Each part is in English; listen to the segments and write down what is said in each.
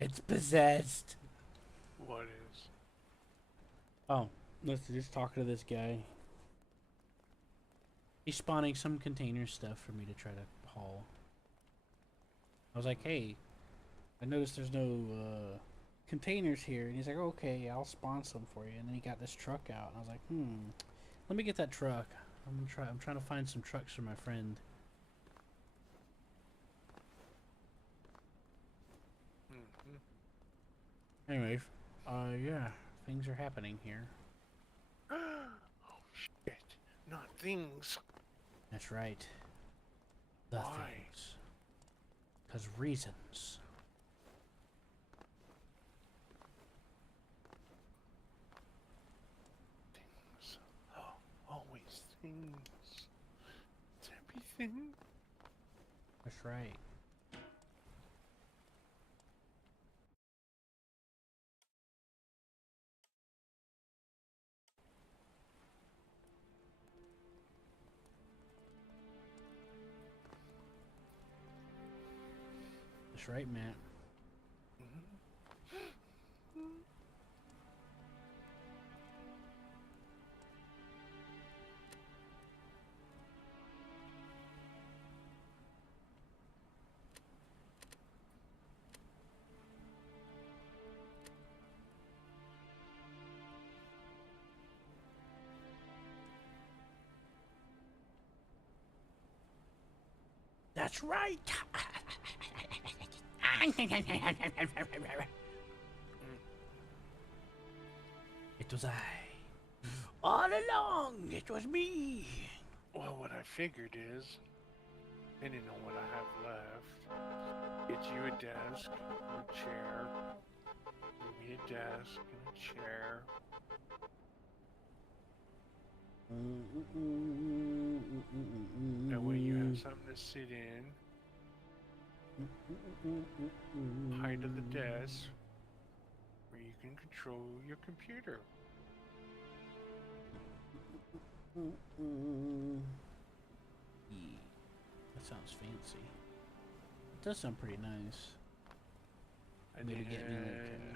It's possessed. What is? Oh, let's just talking to this guy. He's spawning some container stuff for me to try to haul. I was like, hey, I noticed there's no containers here. And he's like, okay, I'll spawn some for you. And then he got this truck out. And I was like, let me get that truck. I'm trying to find some trucks for my friend. Mm-hmm. Anyway, yeah, things are happening here. Oh shit! Not things. That's right. The Why? things. Because reasons. Things. Oh, always things. It's everything. That's right. That's right, Matt. Mm-hmm. That's right. It was I. All along, it was me. Well, what I figured is, depending on what I have left, get you a desk, a chair, give me a desk and a chair. That way you have something to sit in, height of the desk, where you can control your computer. That sounds fancy. It does sound pretty nice. And Maybe get me like then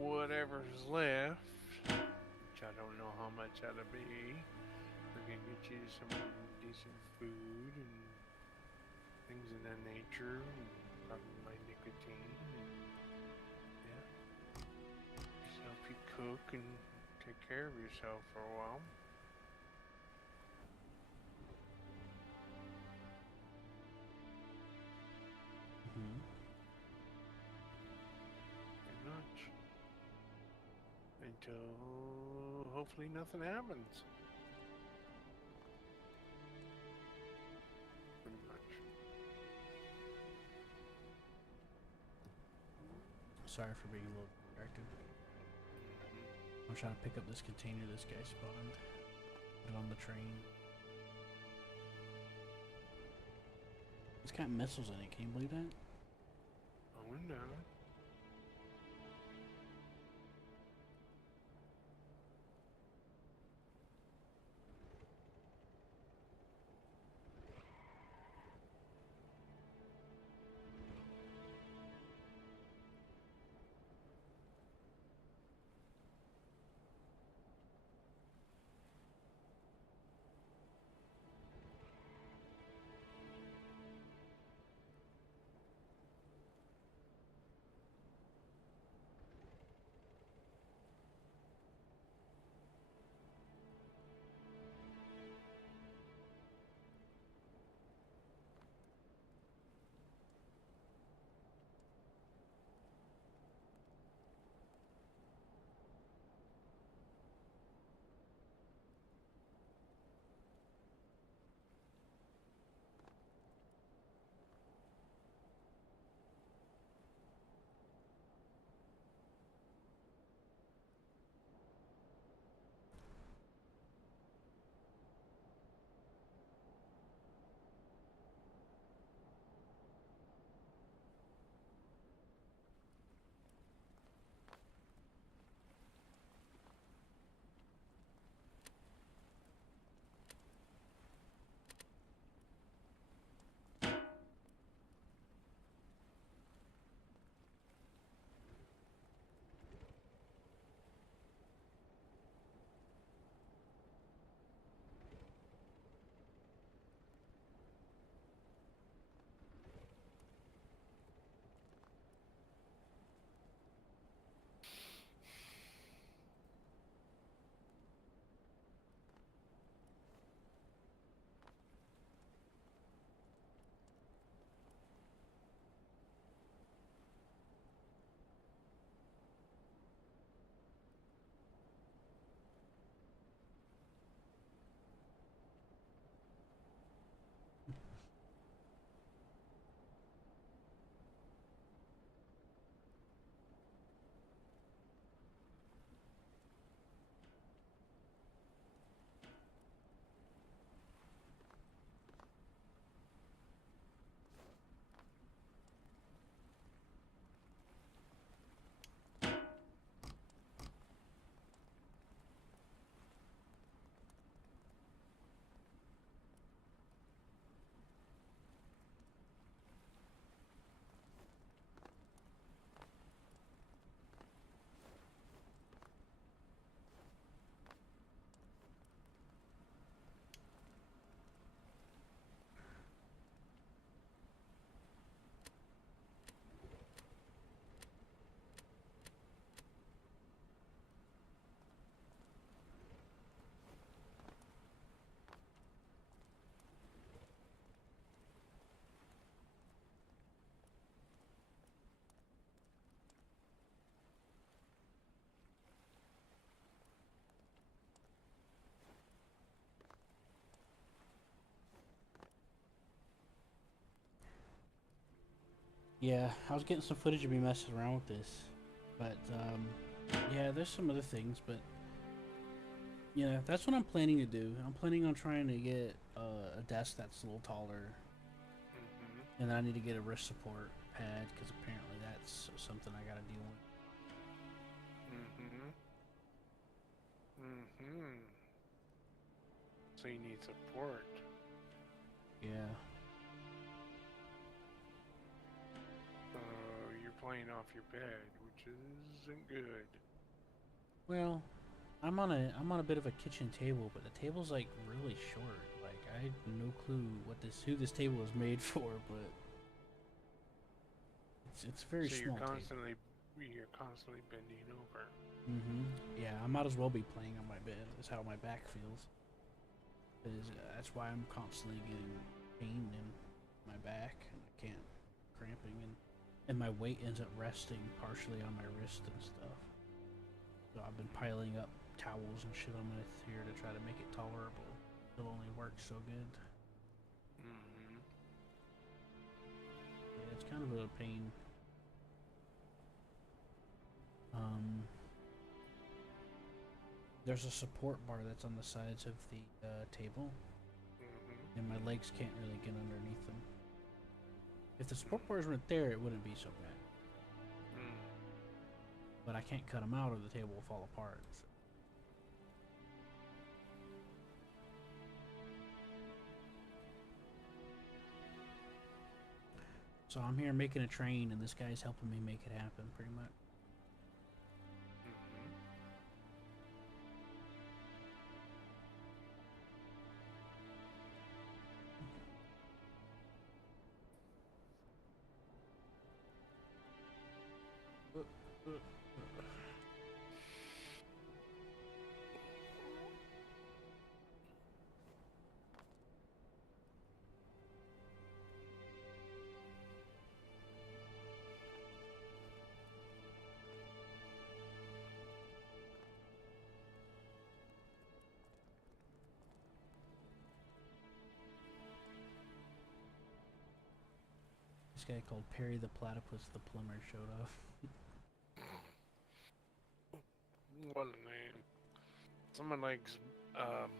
whatever's left, which I don't know how much that'll be, we can get you some decent food and things of that nature, and probably my nicotine, and yeah, just help you cook and take care of yourself for a while. Pretty much. Until hopefully nothing happens. Pretty much. sorry for being a little distracted. Mm-hmm. I'm trying to pick up this container this guy spawned. Put it on the train. It's got missiles in it. Can you believe that? Oh no. Yeah, I was getting some footage of me messing around with this, but yeah, there's some other things, but yeah, that's what I'm planning to do. I'm planning on trying to get a desk that's a little taller, Mm-hmm. and then I need to get a wrist support pad because apparently that's something I gotta deal with. Mm-hmm. Mm-hmm. So you need support. Yeah. So you're playing off your bed, which isn't good. Well, I'm on a bit of a kitchen table, but the table's like really short. Like I have no clue who this table is made for, but it's a very So small table. you're constantly bending over. Yeah, I might as well be playing on my bed. That's how my back feels. That's why I'm constantly getting pain in my back, and I can't cramping, and my weight ends up resting partially on my wrist and stuff. So I've been piling up towels and shit on my here to try to make it tolerable. It'll only work so good. Mm-hmm. Yeah, it's kind of a pain. Um, there's a support bar that's on the sides of the table, Mm-hmm. and my legs can't really get underneath them. If the support bars weren't there, it wouldn't be so bad. Mm. But I can't cut them out, or the table will fall apart. So I'm here making a train, and this guy's helping me make it happen, pretty much. Mm-hmm. This guy called Perry the Platypus the plumber showed up. What a name. Someone like, um,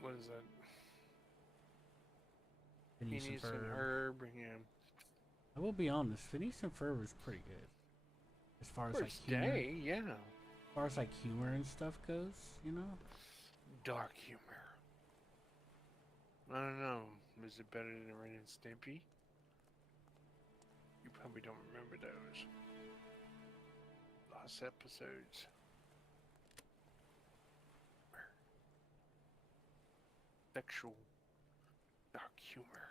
what is that? Phineas and Penis and Ferb. herb. Yeah. I will be honest, Phineas and Ferb is pretty good as far as For like its humor. day, yeah. As far as like humor and stuff goes, you know. Dark humor. I don't know. Is it better than Ren and Stimpy? You probably don't remember those. Lost episodes. Sexual dark humor.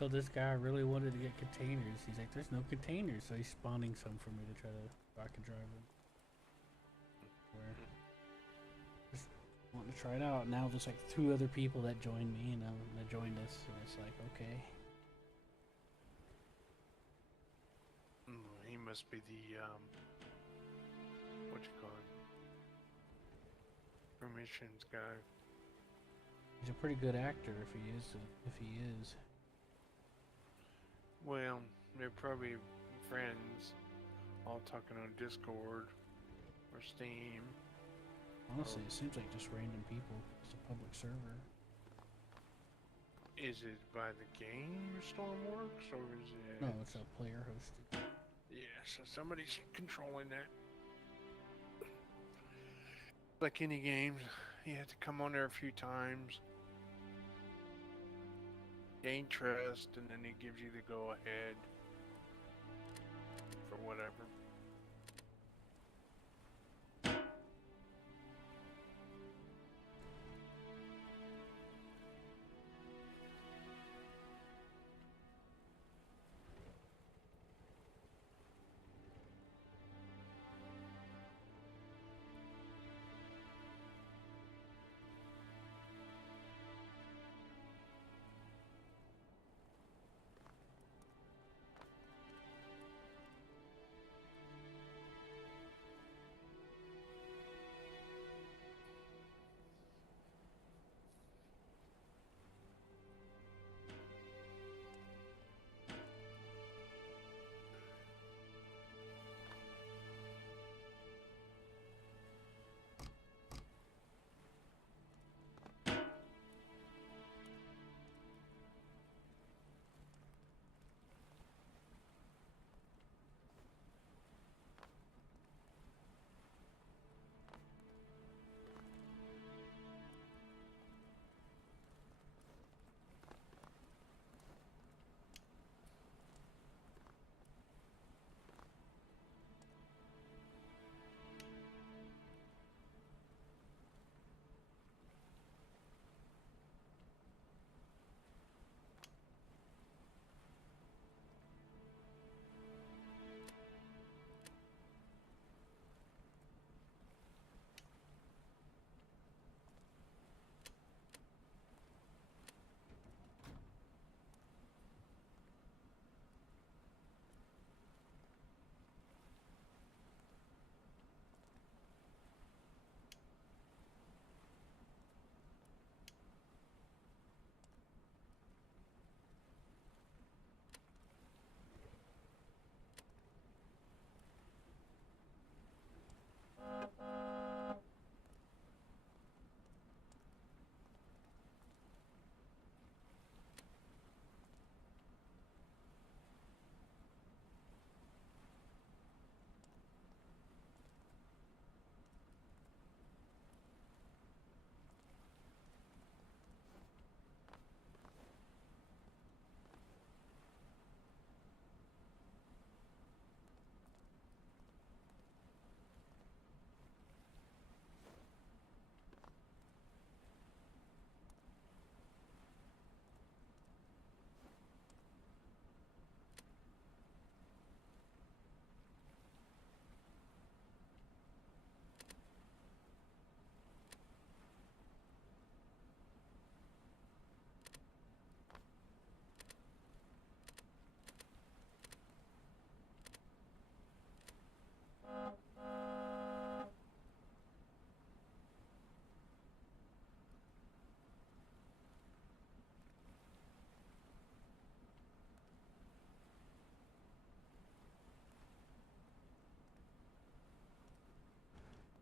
told this guy I really wanted to get containers. He's like, there's no containers, so he's spawning some for me to try to so I can drive them. Where just wanting to try it out. Now there's like 2 other people that joined me, and that joined us, and it's like, okay. He must be the what you call it? Permissions guy. He's a pretty good actor if he is. If he is. Well, they're probably friends, all talking on Discord or Steam. Honestly, it seems like just random people. It's a public server. Is it by the game Stormworks, or is it? No, it's a player hosted. Yeah, so somebody's controlling that. Like any games, you have to come on there a few times, gain trust, and then it gives you the go ahead for whatever.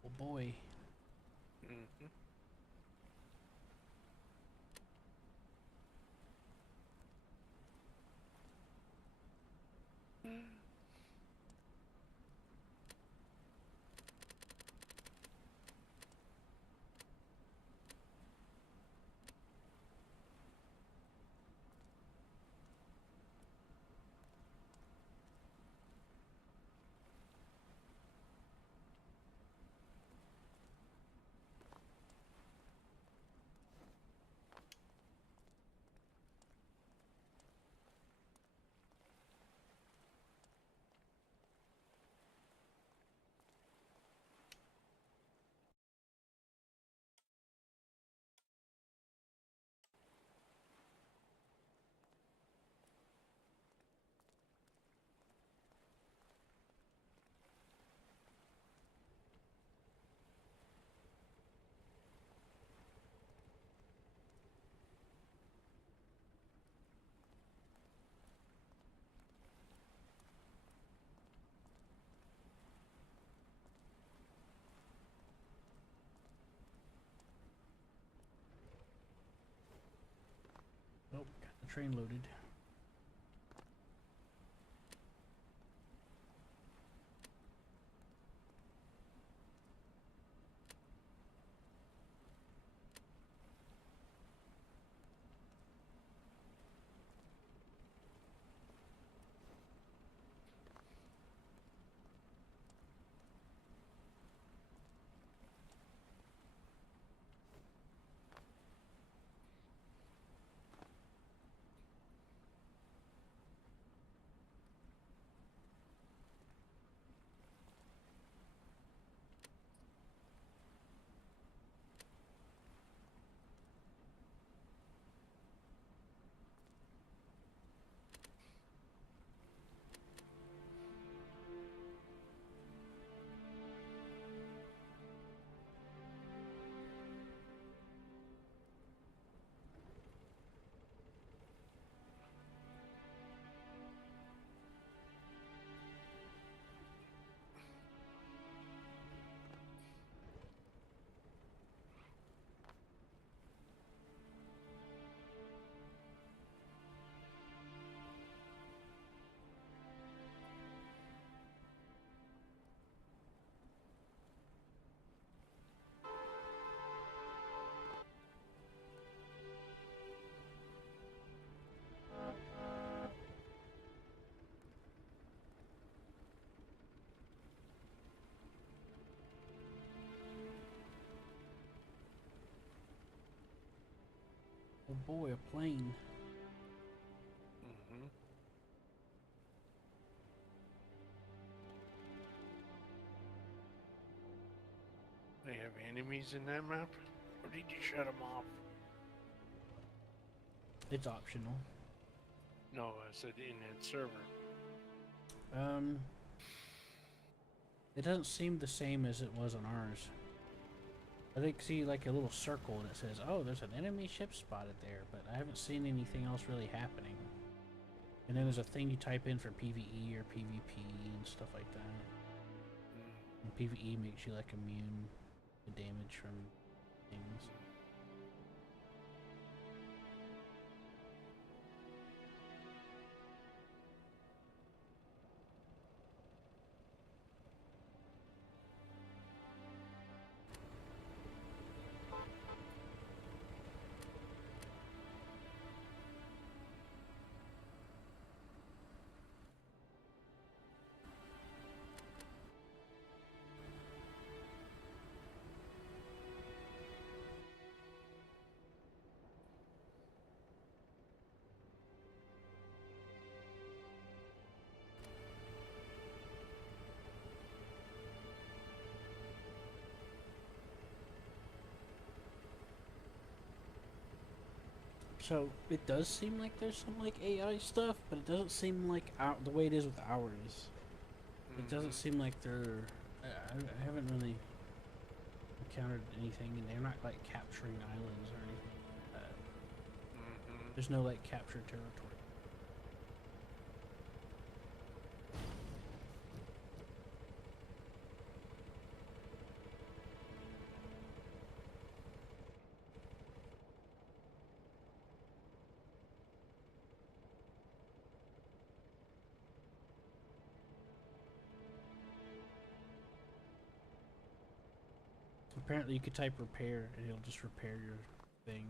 Oh boy. Mm-hmm. train loaded. Oh boy, a plane. Mm-hmm. They have enemies in that map? Or did you shut them off? It's optional. No, I said in that server. It doesn't seem the same as it was on ours. I think see like a little circle and it says, "Oh, there's an enemy ship spotted there," but I haven't seen anything else really happening. And then there's a thing you type in for PvE or PvP and stuff like that. And PvE makes you like immune to damage from things. So it does seem like there's some like AI stuff, but it doesn't seem like the way it is with ours. It doesn't seem like they're. I haven't really encountered anything, and they're not like capturing islands or anything like that. There's no like captured territory. Apparently, you could type repair, and it'll just repair your thing.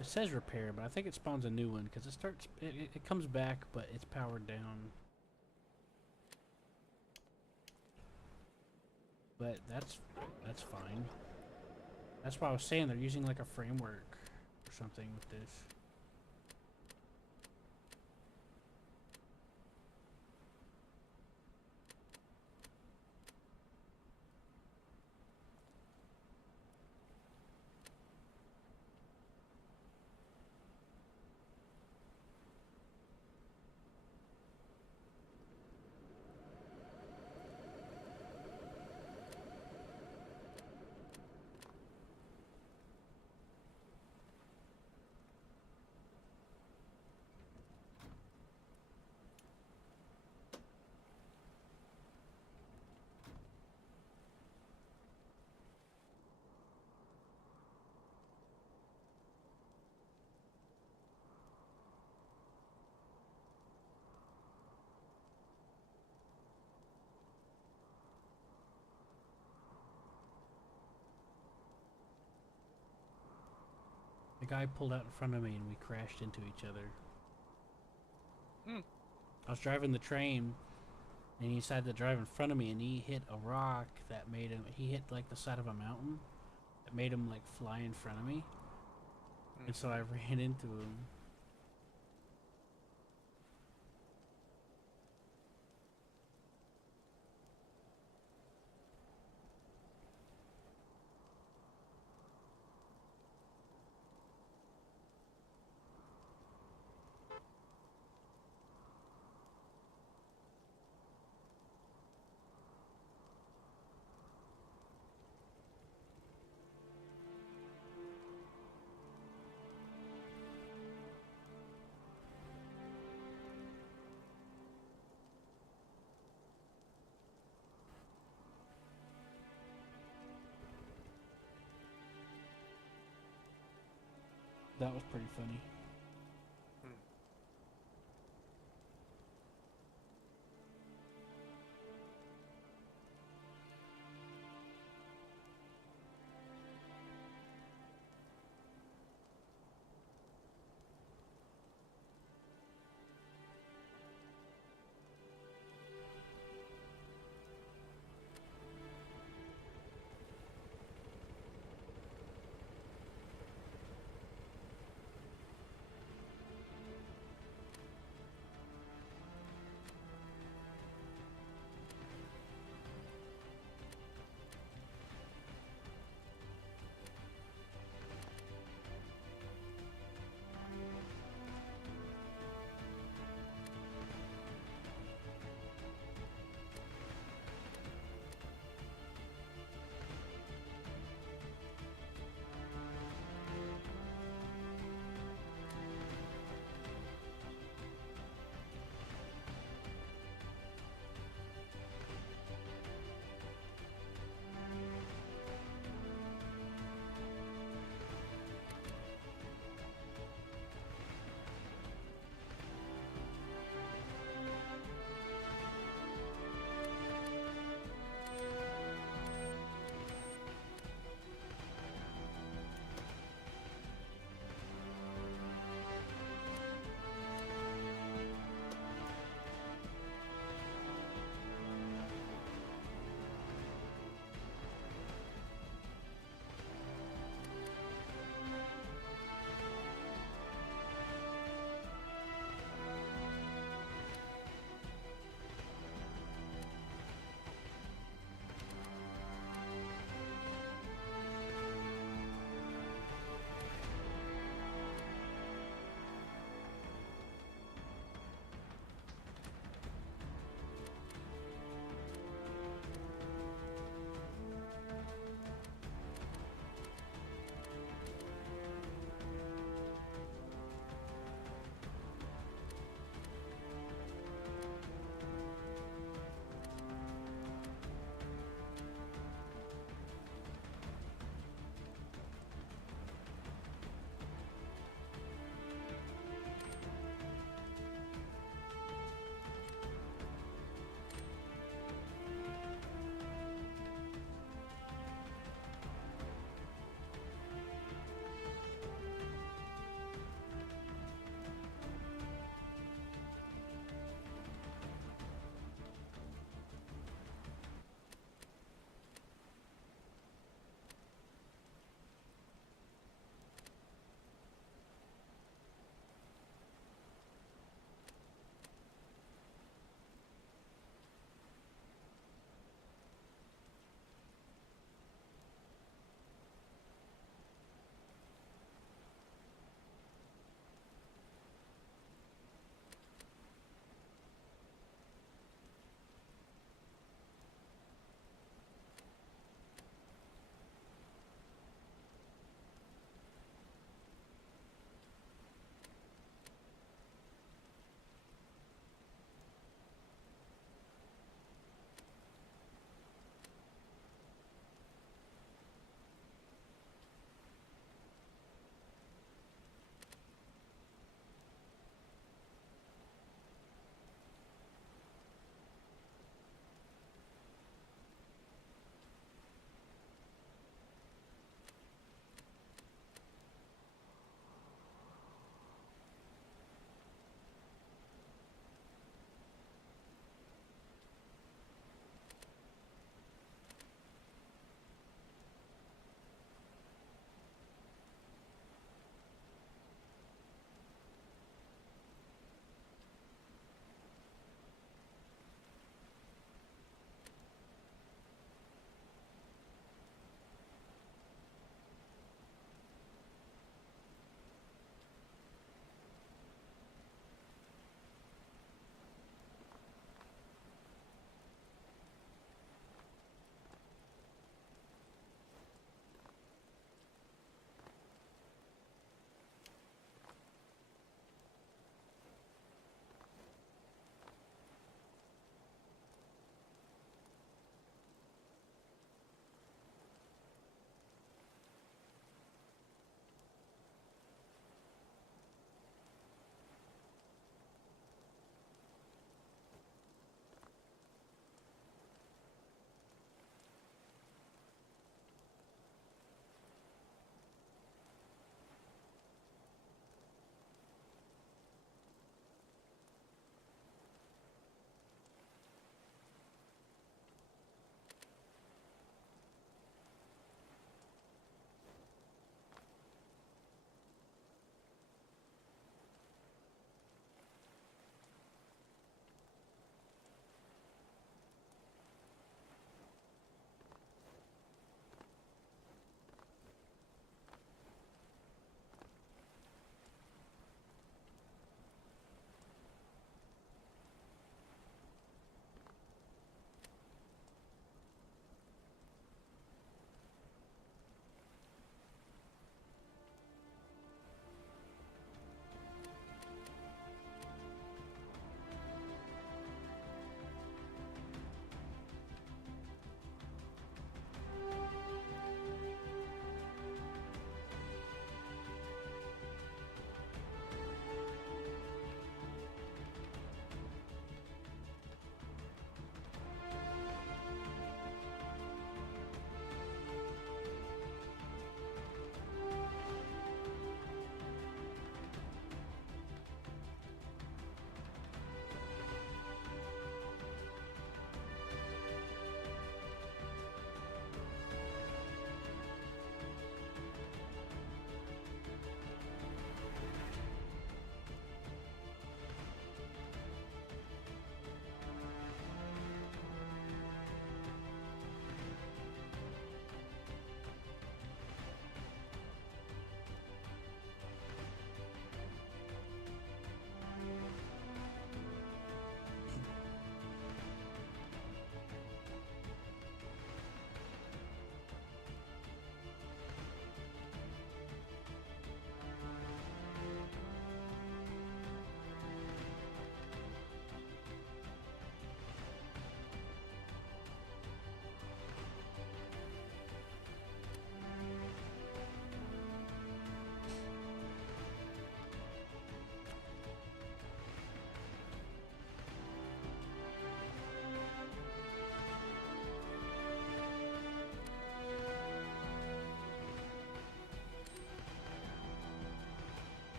It says repair, but I think it spawns a new one because it starts. It comes back, but it's powered down. But that's fine. That's why I was saying they're using like a framework or something with this. guy pulled out in front of me and we crashed into each other. Hmm. I was driving the train and he decided to drive in front of me and he hit a rock that made him, he hit like the side of a mountain that made him like fly in front of me. And so I ran into him. That was pretty funny.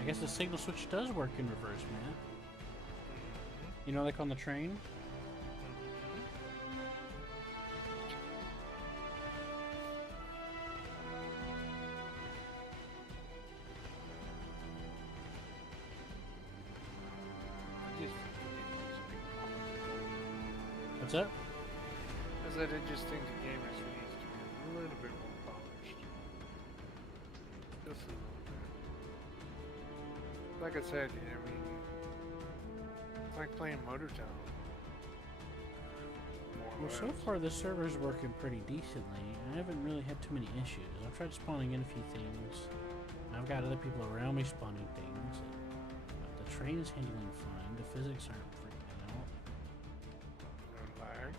I guess the signal switch does work in reverse, man. You know, like on the train? What's up? I said I just think the game needs to be a little bit more polished. Just a little bit. Like I said, I mean, it's like playing Motor Town. Well, so far the server's working pretty decently. I haven't really had too many issues. I've tried spawning in a few things. I've got other people around me spawning things. The train is handling fine. The physics aren't freaking out. No lag.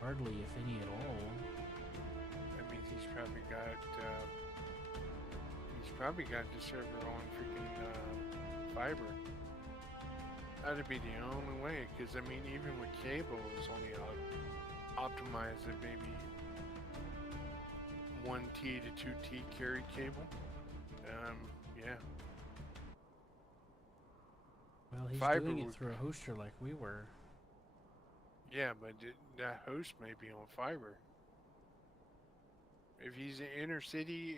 Hardly, if any at all. That means he's probably got the server on freaking fiber. That'd be the only way, because I mean, even with cable, it's only optimized at maybe 1T to 2T carried cable. Yeah. Well, he's Fiber doing it would- through a hoster like we were. Yeah, but that host may be on fiber. If he's an inner city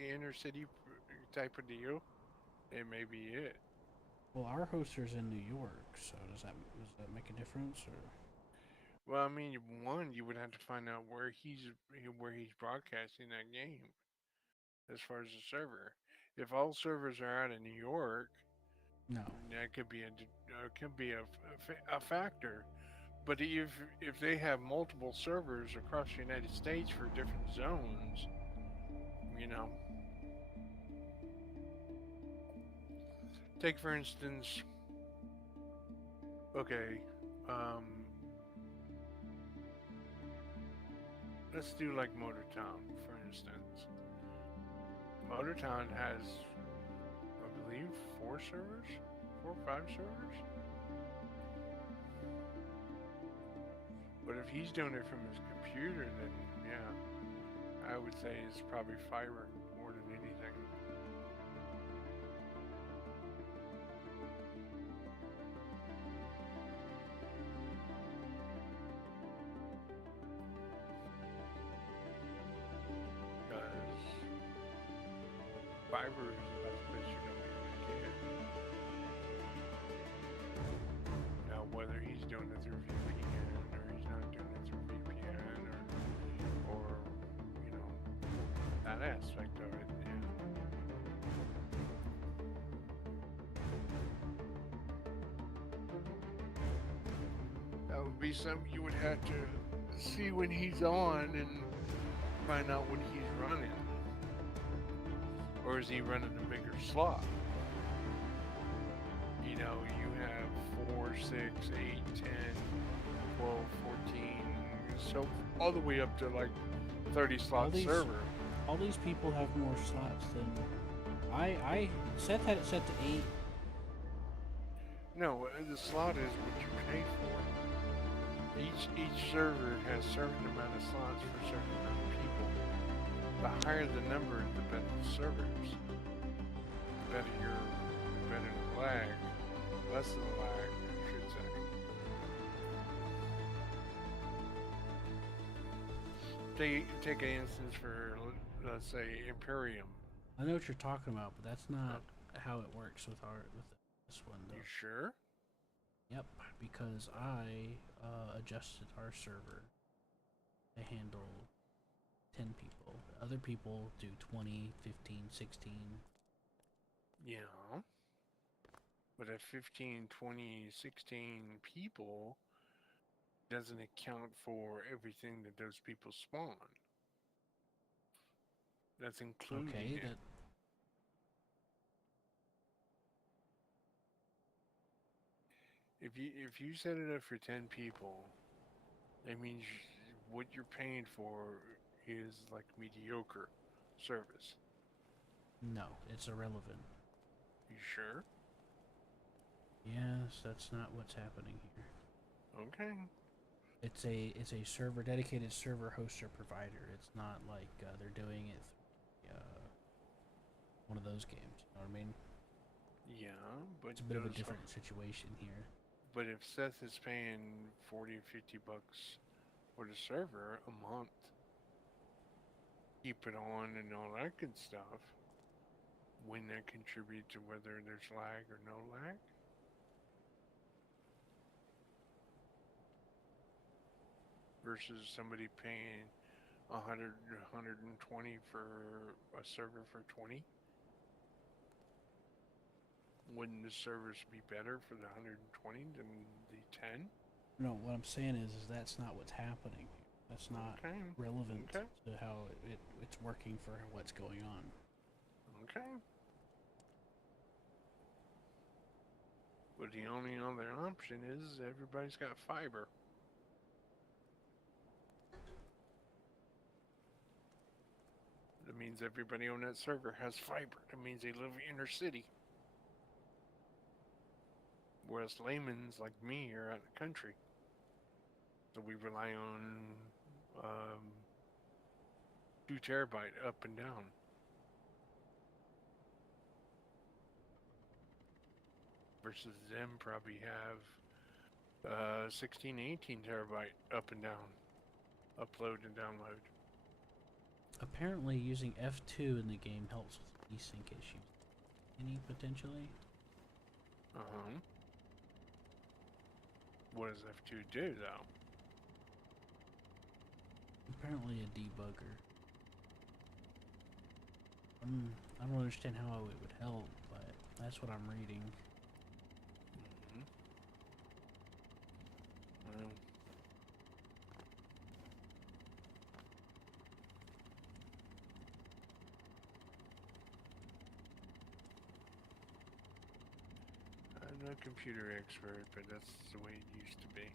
type of deal, it may be it. Well, our hoster's in New York, so does that make a difference, or? Well, I mean, one, you would have to find out where he's broadcasting that game, as far as the server. If all servers are out of New York, No. that could be a factor. But if they have multiple servers across the United States for different zones, you know, take for instance, okay, let's do like Motor Town, for instance. Motor Town has, I believe, 4 or 5 servers. But if he's doing it from his computer, then yeah, I would say it's probably fiber more than anything. Because fiber is the best place you're going to be able to get. Now, whether he's doing it through VPN or he's not doing it through VPN or you know, that aspect of it, yeah. That would be something you would have to see when he's on and find out what he's running. Or is he running a bigger slot? You know, you have 4, 6, 8, 10, 12, 14, so all the way up to like 30 slot server. All these people have more slots than I Seth had it set to 8. No, the slot is what you pay for. Each server has certain amount of slots for a certain amount of people. The higher the number, the better the servers. The better the lag. Less than the lag, I should say. Take an instance for, let's say, Imperium. I know what you're talking about, but that's not how it works with this one, though. You sure? Yep, because I adjusted our server to handle 10 people. Other people do 20, 15, 16. Yeah. But at 15, 20, 16 people, doesn't account for everything that those people spawn. That's including Okay, it. If you set it up for 10 people, that means what you're paying for is like mediocre service. no, it's irrelevant. You sure? Yes, that's not what's happening here. Okay. It's a dedicated server hoster provider. It's not like they're doing it through one of those games. You know what I mean? Yeah, but It's a bit of a those different situation here. but if Seth is paying 40 or 50 bucks for the server a month, keep it on and all that good stuff, wouldn't that contribute to whether there's lag or no lag? Versus somebody paying 100, 120 for a server for 20? Wouldn't the servers be better for the 120 than the 10? No, what I'm saying is that's not what's happening here. That's not Okay, relevant okay, to how it's working for what's going on. okay. But the only other option is everybody's got fiber. That means everybody on that server has fiber. That means they live inner city. Whereas layman's like me are out of the country. So we rely on 2 terabyte up and down. Versus them probably have 16, 18 terabyte up and down. Upload and download. Apparently, using F2 in the game helps with desync issues. Any potentially? Uh-huh. What does F2 do though? Apparently a debugger. I don't understand how it would help, but that's what I'm reading. Mm-hmm. Well, I'm not a computer expert, but that's the way it used to be.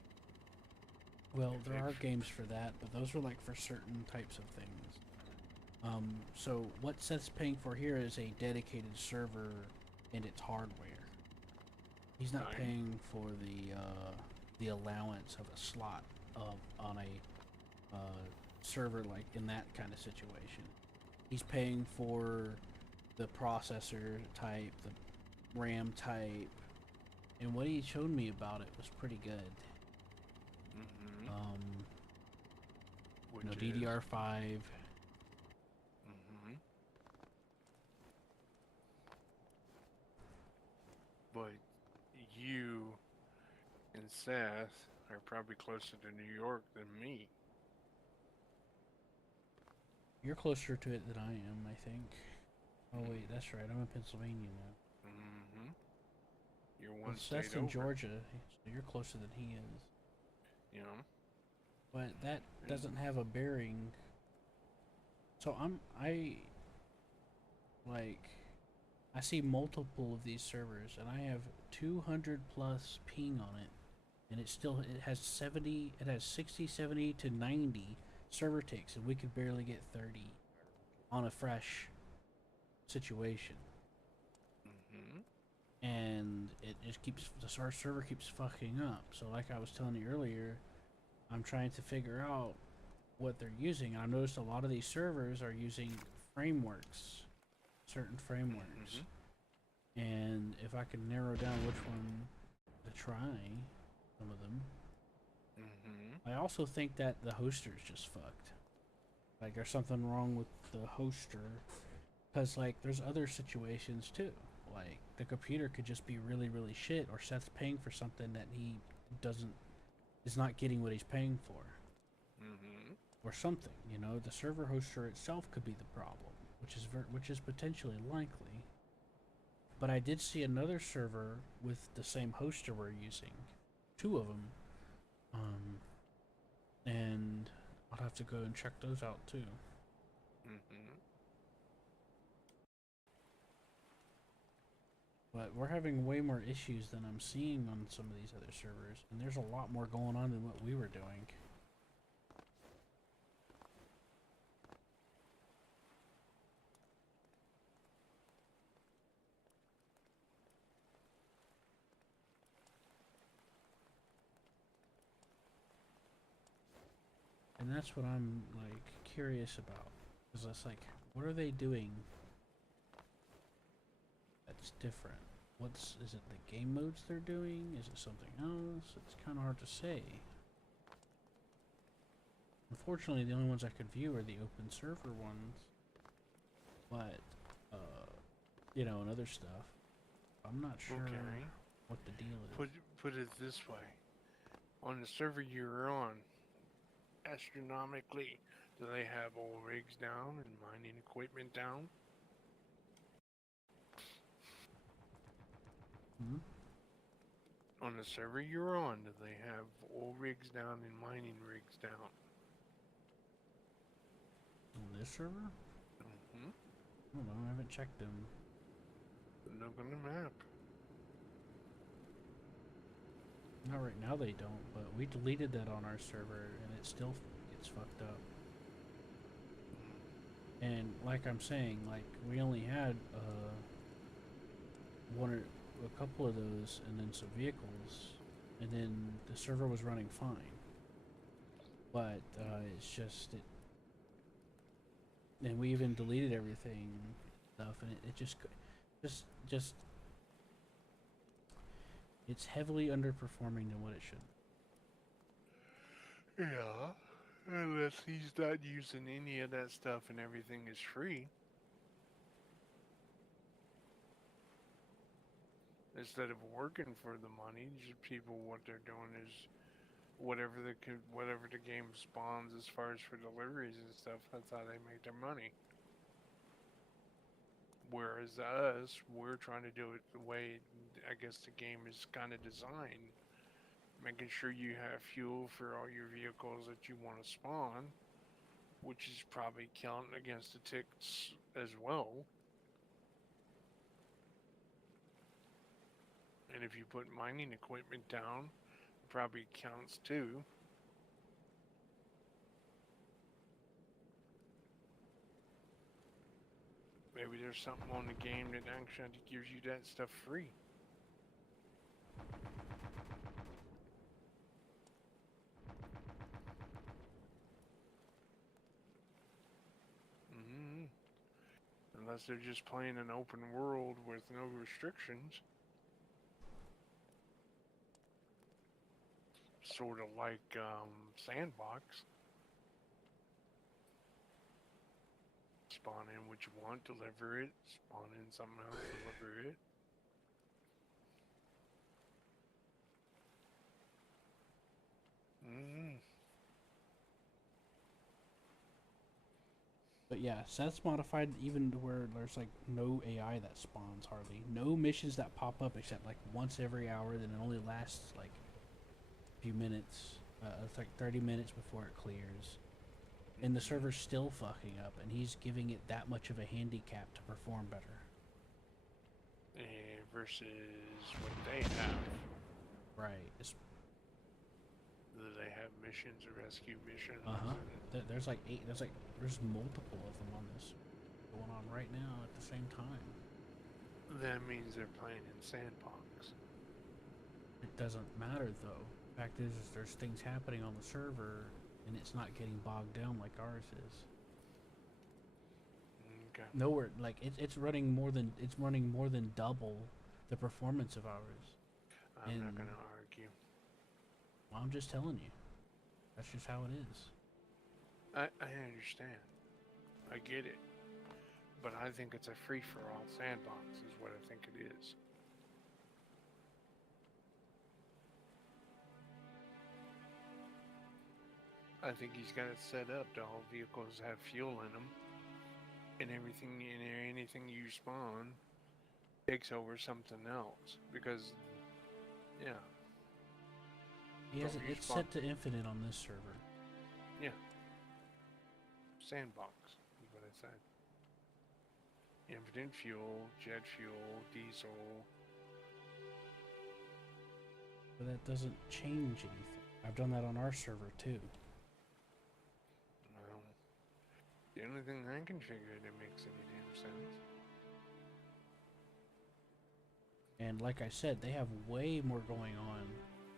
Well, there If are games for that, but those are like for certain types of things. So what Seth's paying for here is a dedicated server and its hardware. He's not Fine. paying for the allowance of a slot on a server like in that kind of situation. He's paying for the processor type, the RAM type, and what he showed me about it was pretty good. Mm-hmm. You know, Which is DDR5. mm-hmm. But you and Seth are probably closer to New York than me. You're closer to it than I am, I think. Oh wait, that's right. I'm in Pennsylvania now. Mm-hmm. You're Well, one Seth's state in over. Georgia, so you're closer than he is. You know. But that And, doesn't have a bearing. So I like I see multiple of these servers, and I have 200 plus ping on it, and it has 70, it has 60, 70 to 90 server ticks, and we could barely get 30 on a fresh situation. mm-hmm. And it just keeps our server keeps fucking up. So like I was telling you earlier, I'm trying to figure out what they're using. And I noticed a lot of these servers are using frameworks, certain frameworks. Mm-hmm. And if I can narrow down which one to try, some of them. Mm-hmm. I also think that the hoster's just fucked. Like there's something wrong with the hoster, because like there's other situations too. Like the computer could just be really really shit, or Seth's paying for something that he doesn't is not getting what he's paying for, Mm-hmm. or something. You know, the server hoster itself could be the problem, which is potentially likely. But I did see another server with the same hoster we're using, two of them, and I'll have to go and check those out too. Mm-hmm. But we're having way more issues than I'm seeing on some of these other servers, and there's a lot more going on than what we were doing. And that's what I'm like curious about. Is it's like, what are they doing that's different? is it the game modes they're doing? Is it something else? It's kind of hard to say. Unfortunately, the only ones I could view are the open server ones. But, you know, and other stuff. I'm not sure Okay. what the deal is. Put it this way. On the server you're on, astronomically, do they have all rigs down and mining equipment down? Hmm? On the server you're on, do they have all rigs down and mining rigs down? On this server? Mm-hmm. I don't know, I haven't checked them. Look on the map. Not right now they don't, but we deleted that on our server and it still gets fucked up. And like I'm saying, like we only had one or a couple of those and then some vehicles and then the server was running fine. But it's just it and we even deleted everything stuff and it just it's heavily underperforming than what it should. Yeah, unless he's not using any of that stuff and everything is free. Instead of working for the money, just people what they're doing is whatever the game spawns as far as for deliveries and stuff. That's how they make their money. Whereas us, we're trying to do it the way I guess the game is kind of designed, making sure you have fuel for all your vehicles that you want to spawn, which is probably counting against the ticks as well. And if you put mining equipment down, it probably counts too. Maybe there's something on the game that actually gives you that stuff free. Mm-hmm. Unless they're just playing an open world with no restrictions. Sort of like Sandbox. Spawn in what you want, deliver it. Spawn in something else, deliver it. Mm-hmm. But yeah, Seth's modified even to where there's like no AI that spawns hardly. No missions that pop up except like once every hour, then it only lasts like a few minutes. It's like 30 minutes before it clears. And the server's still fucking up, and he's giving it that much of a handicap to perform better. Versus what they have. Right. Do they have missions or rescue missions? There's like there's multiple of them on this going on right now at the same time. That means they're playing in Sandbox. It doesn't matter though. Fact is there's things happening on the server, and it's not getting bogged down like ours is. Okay. Nowhere like it's running more than double the performance of ours. I'm not gonna argue. Well, I'm just telling you. That's just how it is. I understand. I get it. But I think it's a free-for-all sandbox is what I think it is. I think he's got it set up to all vehicles have fuel in them, and anything you spawn takes over something else because, yeah. It's set to infinite on this server. Yeah. Sandbox is what I said. Infinite fuel, jet fuel, diesel. But that doesn't change anything. I've done that on our server too. Well, the only thing I can figure that makes any damn sense. And like I said, they have way more going on.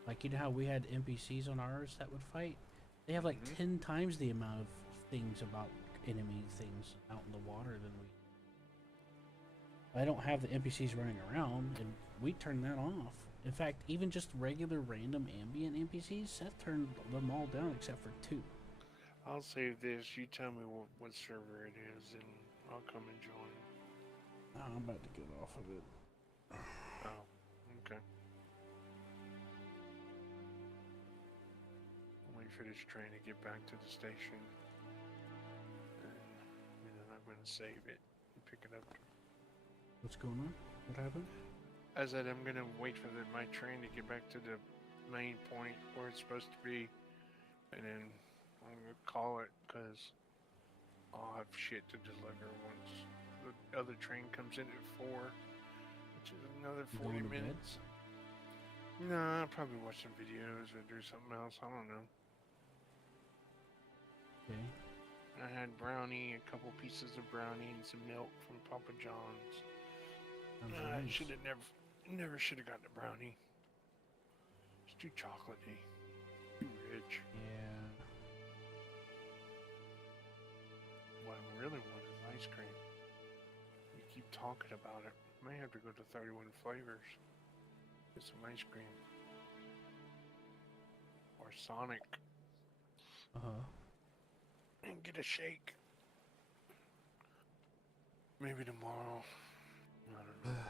Like, you know how we had NPCs on ours that would fight? They have like 10 times the amount of things about enemy things out in the water than we. I don't have the NPCs running around, and we turned that off. In fact, even just regular random ambient NPCs, Seth turned them all down except for 2. I'll save this. You tell me what server it is, and I'll come and join. Oh, I'm about to get off of it. Oh, okay. Wait for this train to get back to the station, and then I'm gonna save it and pick it up. What's going on? What happened? I said I'm gonna wait for my train to get back to the main point where it's supposed to be, and then I'm gonna call it because I'll have shit to deliver once the other train comes in at 4, which is another You 40 going to bed? minutes. Nah, I'll probably watch some videos or do something else. I don't know. Okay. I had brownie, a couple pieces of brownie, and some milk from Papa John's. I Nice. should have never should have gotten a brownie. It's too chocolatey, too rich. Yeah. What I really want is ice cream. You keep talking about it. May have to go to 31 Flavors. Get some ice cream. Or Sonic. Uh-huh. And get a shake. Maybe tomorrow. I don't know.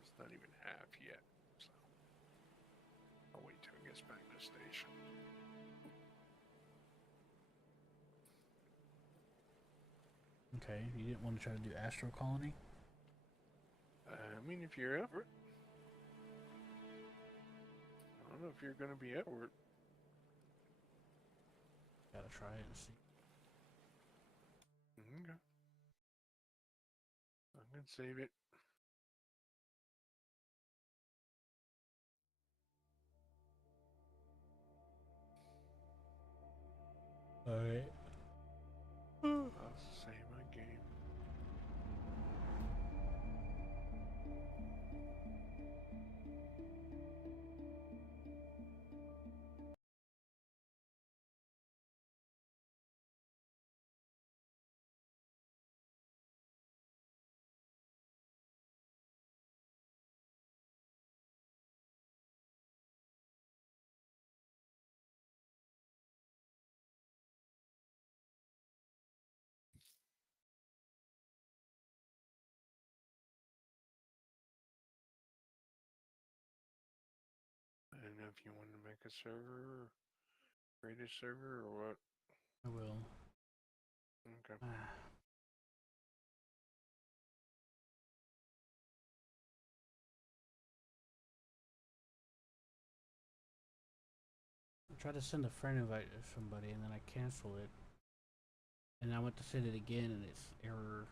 It's not even half yet. So I'll wait till it gets back to the station. Okay, you didn't want to try to do Astro Colony? I mean, if you're up for it. I don't know if you're going to be up for it. Gotta try it and see. Okay. I'm going to save it. Alright. I'll save my game. I don't know if you want to make a server, or create a server, or what. I will. Okay. I tried to send a friend invite to somebody and then I canceled it. And I went to send it again and it's error